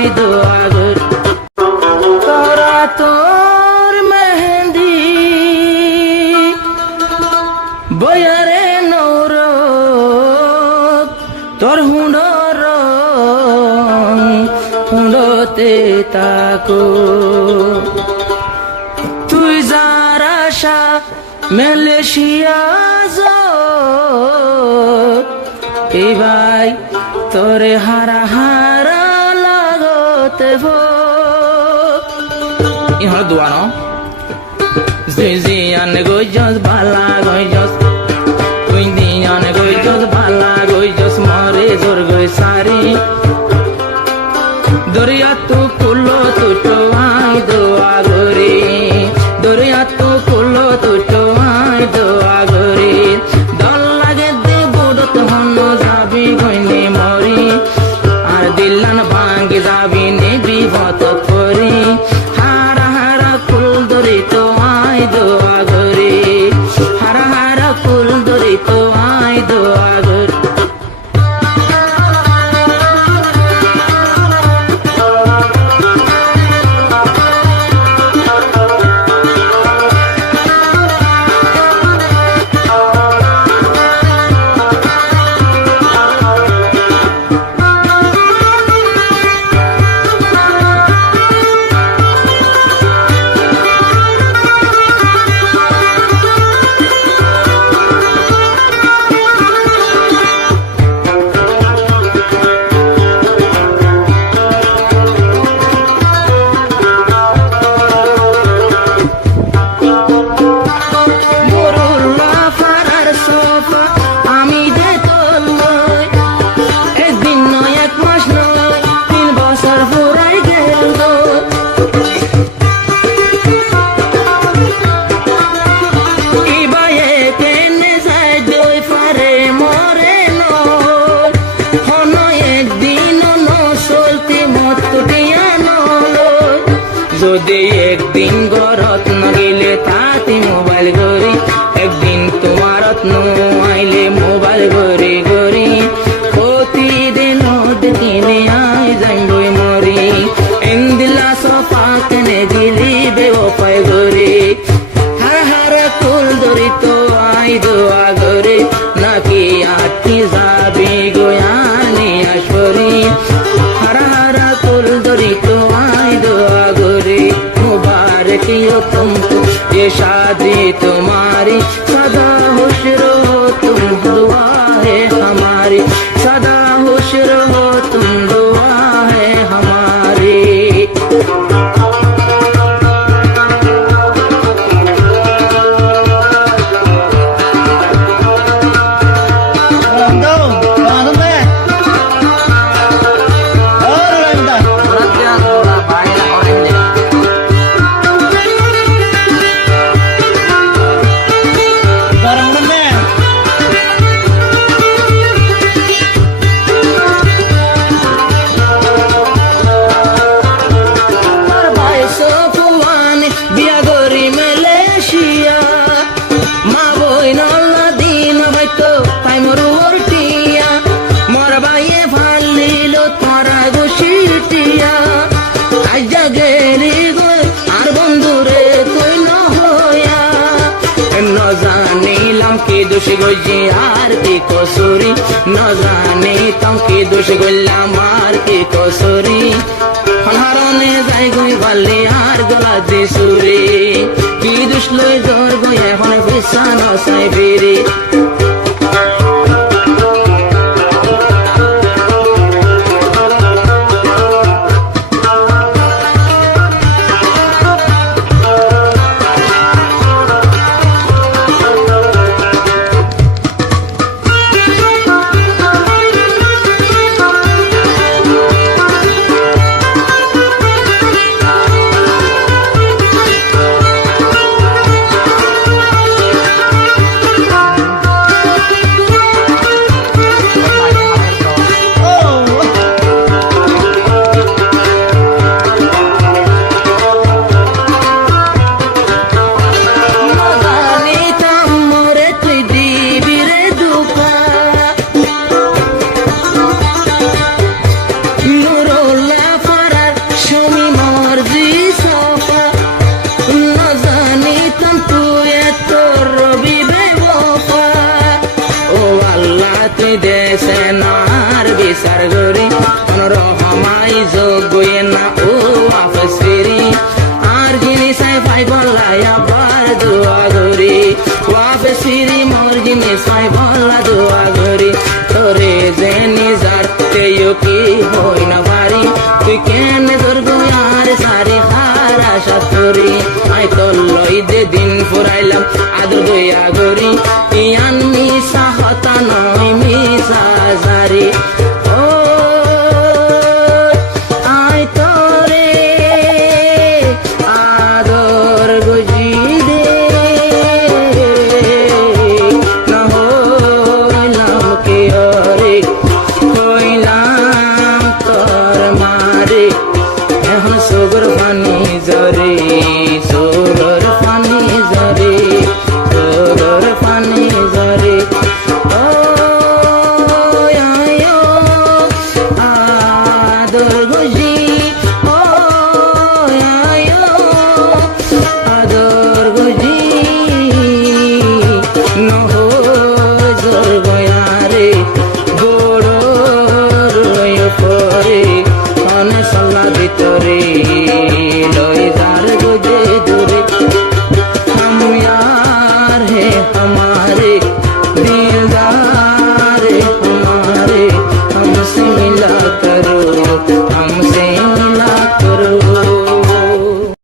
তোমায় দোয়া করি তোরা তোর মেহেন্দি বয়ারে নৌর তোর হুঁডর হুঁডতে তাকো তুই যার আশা মালয়েশিয়া এই ভাই তোরে হারা হারা লাগতে ইহর দোয়ানো জিয়ান গইজস বালা গইজস তুই দিয়ান গইজস বালা গইজস মরে জোর গই সারি দরিয়া তু কুলো তুটো আই দোয়া গরি দরিয়া তু কুলো তুটো আই দোয়া গরি দল লাগে দে বুড়ত হন যাবি গইনি মরি আর দিলান ভাঙ্গি যাবি নে বিপদ করি হারা হারা কুল দরি তো আই দোয়া গরি হারা হারা কুল দরি তো আই দোয়া গরি যদি একদিন ঘরত নগিলে তাতে মোবাইল গরি একদিন তোমারত আইলে মোবাইল গরি গরি প্রতিদিন কিনে আই যাইবই মরি এন্দিলা সফা কেনে দিলি বেওফাই গরি হারা হারা কুল দরি তো আই দোয়া গরি নাকি আটকি যাবি গোয়ানি আসরি হারা হারা কুল দরি তো আই দোয়া गरी मुबारक हो तुमको ये शादी तुम्हारी सदा खुश रहो तुम दुआ है हमारी सदा खुश रहो तुम दुआ है हमारी दोष गोजी आर की कसुरी न जाने तम की दोष गोल्ला मार की कसुरी हनहारने जाय गई वाले आर गला दे सुरी की दोष लय जोर गए हन फिसा न साई बेरी গয়ে না ও আপস ফেরি আর জিনিস ভাই বলাই আবার দোয়া গরি ওয়াপস ফিরি মোর জিনিস ভাই বলা দোয়া গরি তোরে জেনি জারতেও কি হই না পারি তুই কেন দুর্গ আর সারি হারা সাতরি আই তোর লই যে দিন ফুরাইলাম আদর দয়া গরি ইয়ান মিশা হতা নয় মিশা জারি ও আই তোরে আদর গজি দে না হইলাম কে অরে হইলাম তোর মারে এখন সুগর পানি জরে সুগর পানি জরে সুগর পানি জরে ও আয়ো আদর গজি ও আয়ো আদর গজি নহজর গয়ারে গোড় রয় পরে অনে সল্লা ভিতরে